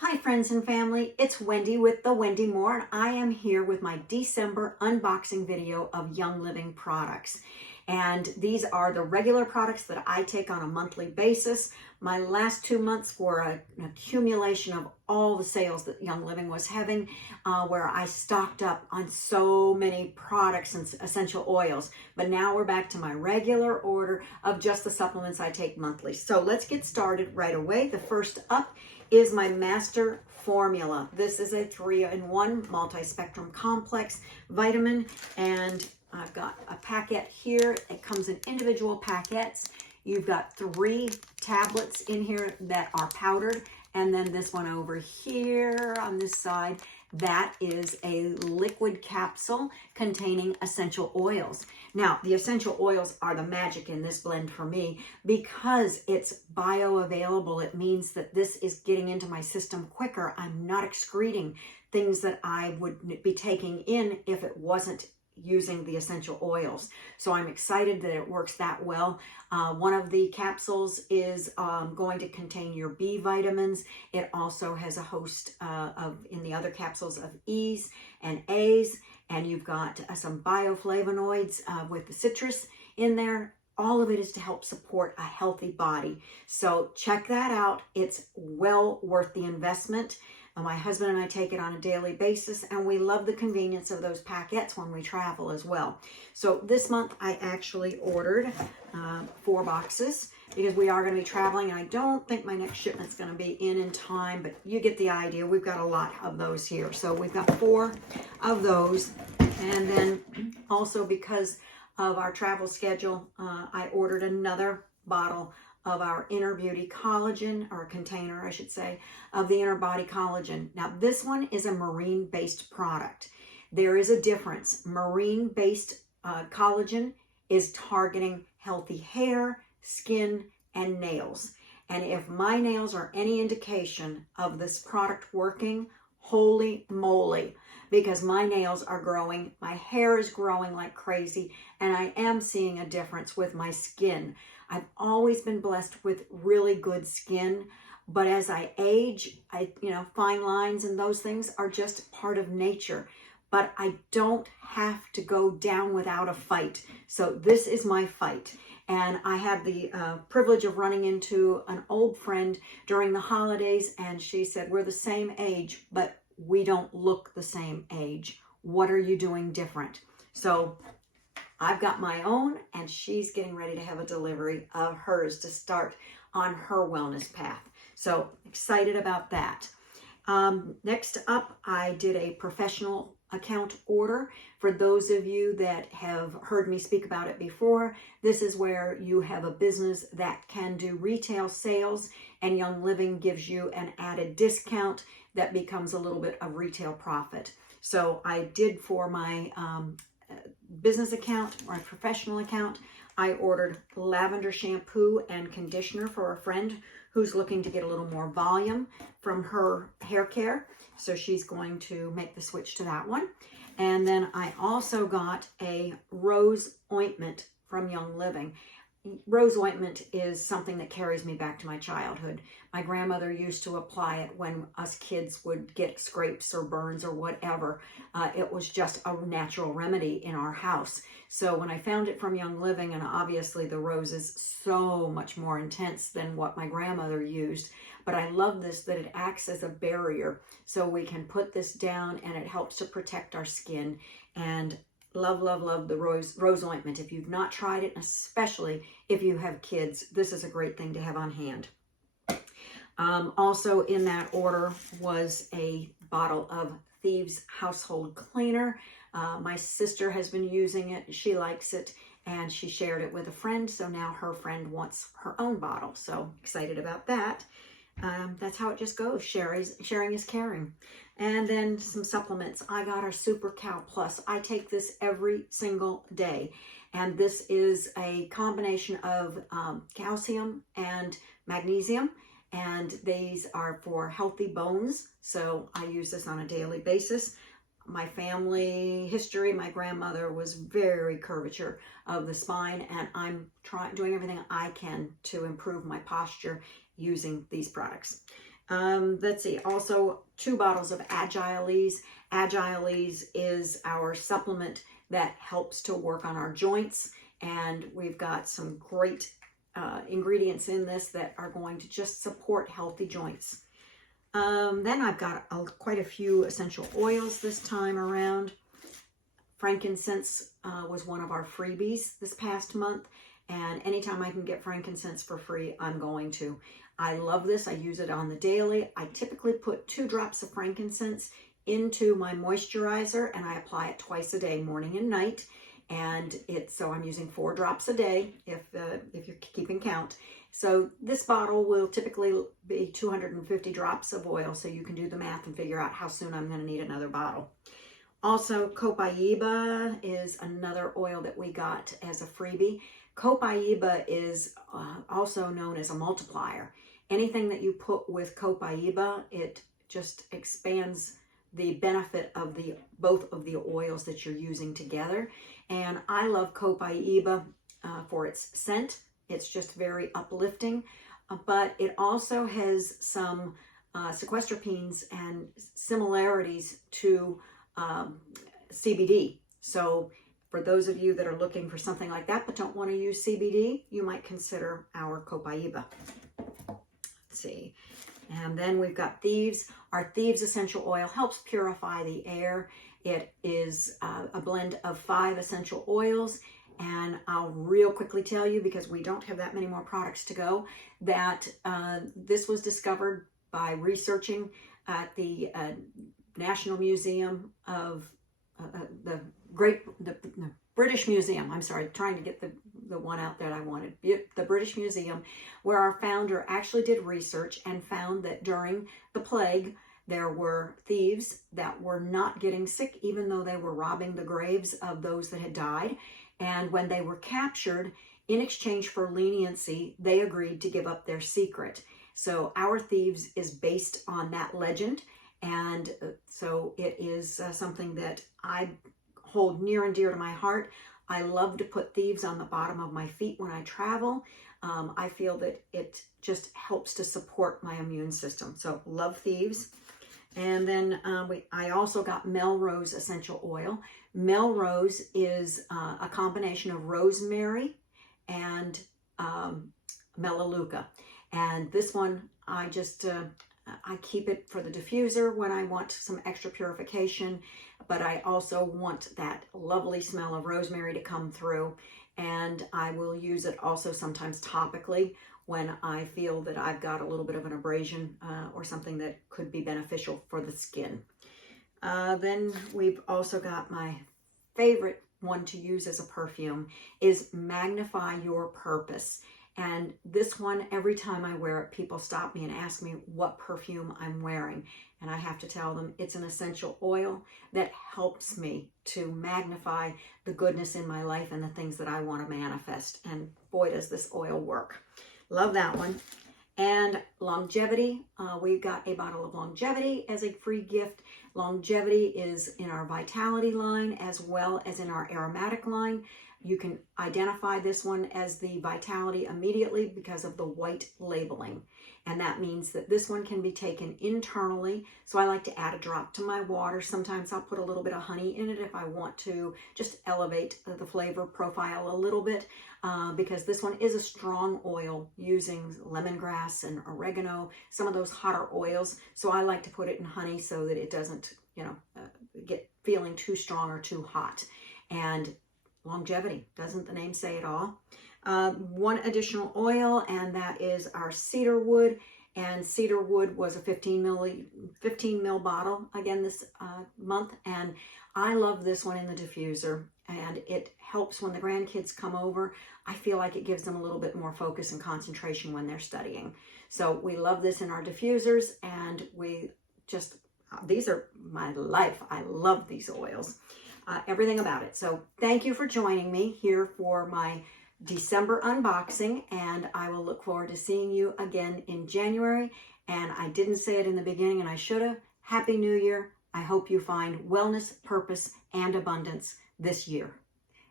Hi friends and family, it's Wendy with The Wendy Moore, and I am here with my December unboxing video of Young Living products. And these are the regular products that I take on a monthly basis. My last 2 months were an accumulation of all the sales that Young Living was having, where I stocked up on so many products and essential oils. But now we're back to my regular order of just the supplements I take monthly. So let's get started right away. The first up is my Master Formula. This is a 3-in-1 multi-spectrum complex vitamin, and I've got a packet here. It comes in individual packets. You've got 3 tablets in here that are powdered, and then this one over here on this side, that is a liquid capsule containing essential oils. Now, the essential oils are the magic in this blend for me because it's bioavailable. It means that this is getting into my system quicker. I'm not excreting things that I would be taking in if it wasn't using the essential oils. So I'm excited that it works that well. One of the capsules is going to contain your B vitamins. It also has a host in the other capsules of E's and A's, and you've got some bioflavonoids with the citrus in there. All of it is to help support a healthy body. So check that out. It's well worth the investment. My husband and I take it on a daily basis, and we love the convenience of those packets when we travel as well. So this month I actually ordered 4 boxes because we are going to be traveling, and I don't think my next shipment's going to be in time, but you get the idea. We've got a lot of those here. So we've got 4 of those, and then also because of our travel schedule, I ordered another bottle of our Inner Beauty Collagen, or a container, I should say, of the Inner Body Collagen. Now, this one is a marine-based product. There is a difference. Marine-based collagen is targeting healthy hair, skin, and nails. And if my nails are any indication of this product working, holy moly, because my nails are growing, my hair is growing like crazy, and I am seeing a difference with my skin. I've always been blessed with really good skin, but as I age, fine lines and those things are just part of nature. But I don't have to go down without a fight. So this is my fight. And I had the privilege of running into an old friend during the holidays, and she said, "We're the same age, but we don't look the same age. What are you doing different?" So I've got my own, and she's getting ready to have a delivery of hers to start on her wellness path. So excited about that. Next up, I did a professional account order. For those of you that have heard me speak about it before, this is where you have a business that can do retail sales, and Young Living gives you an added discount that becomes a little bit of retail profit. So I did for my business account or a professional account, I ordered lavender shampoo and conditioner for a friend who's looking to get a little more volume from her hair care. So she's going to make the switch to that one. And then I also got a rose ointment from Young Living. Rose ointment is something that carries me back to my childhood. My grandmother used to apply it when us kids would get scrapes or burns or whatever. It was just a natural remedy in our house. So when I found it from Young Living, and obviously the rose is so much more intense than what my grandmother used, but I love this, that it acts as a barrier. So we can put this down and it helps to protect our skin. And love, love, love the rose ointment. If you've not tried it, especially if you have kids, this is a great thing to have on hand. Also in that order was a bottle of Thieves Household Cleaner. My sister has been using it. She likes it, and she shared it with a friend. So now her friend wants her own bottle. So excited about that. That's how it just goes. Sharing is caring. And then some supplements. I got our Super Cow Plus. I take this every single day. And this is a combination of calcium and magnesium. And these are for healthy bones. So I use this on a daily basis. My family history, my grandmother was very curvature of the spine, and I'm doing everything I can to improve my posture using these products. Let's see, also 2 bottles of Agilese. Agilese is our supplement that helps to work on our joints, and we've got some great ingredients in this that are going to just support healthy joints. Then I've got quite a few essential oils this time around. Frankincense was one of our freebies this past month, and anytime I can get frankincense for free, I'm going to. I love this. I use it on the daily. I typically put 2 drops of frankincense into my moisturizer, and I apply it twice a day, morning and night. And so I'm using 4 drops a day if you're keeping count. So this bottle will typically be 250 drops of oil, so you can do the math and figure out how soon I'm going to need another bottle. Also, copaiba is another oil that we got as a freebie. Copaiba is also known as a multiplier. Anything that you put with copaiba, it just expands the benefit of both of the oils that you're using together. And I love copaiba for its scent. It's just very uplifting, but it also has some sequesterpenes and similarities to CBD. So for those of you that are looking for something like that but don't want to use CBD, you might consider our copaiba. Let's see. And then we've got Thieves. Our Thieves essential oil helps purify the air. It is a blend of 5 essential oils. And I'll real quickly tell you, because we don't have that many more products to go, that this was discovered by researching at the National Museum of the British Museum. I'm sorry, trying to get the one out that I wanted. The British Museum, where our founder actually did research and found that during the plague, there were thieves that were not getting sick, even though they were robbing the graves of those that had died. And when they were captured, in exchange for leniency, they agreed to give up their secret. So our Thieves is based on that legend. And so it is something that I hold near and dear to my heart. I love to put Thieves on the bottom of my feet when I travel. I feel that it just helps to support my immune system. So love Thieves. And then I also got Melrose essential oil. Melrose is a combination of rosemary and melaleuca. And this one, I keep it for the diffuser when I want some extra purification, but I also want that lovely smell of rosemary to come through. And I will use it also sometimes topically when I feel that I've got a little bit of an abrasion or something that could be beneficial for the skin. Then we've also got my favorite one to use as a perfume is Magnify Your Purpose. And this one, every time I wear it, people stop me and ask me what perfume I'm wearing. And I have to tell them it's an essential oil that helps me to magnify the goodness in my life and the things that I want to manifest. And boy, does this oil work. Love that one. And Longevity, we've got a bottle of Longevity as a free gift. Longevity is in our Vitality line as well as in our Aromatic line. You can identify this one as the Vitality immediately because of the white labeling. And that means that this one can be taken internally. So I like to add a drop to my water. Sometimes I'll put a little bit of honey in it if I want to just elevate the flavor profile a little bit, because this one is a strong oil using lemongrass and oregano, some of those hotter oils. So I like to put it in honey so that it doesn't, get feeling too strong or too hot. And Longevity, doesn't the name say it all? One additional oil, and that is our cedar wood. And cedar wood was a 15 ml bottle again this month. And I love this one in the diffuser. And it helps when the grandkids come over. I feel like it gives them a little bit more focus and concentration when they're studying. So we love this in our diffusers, and these are my life. I love these oils. Everything about it. So thank you for joining me here for my December unboxing, and I will look forward to seeing you again in January. And I didn't say it in the beginning, and I should have. Happy New Year. I hope you find wellness, purpose, and abundance this year.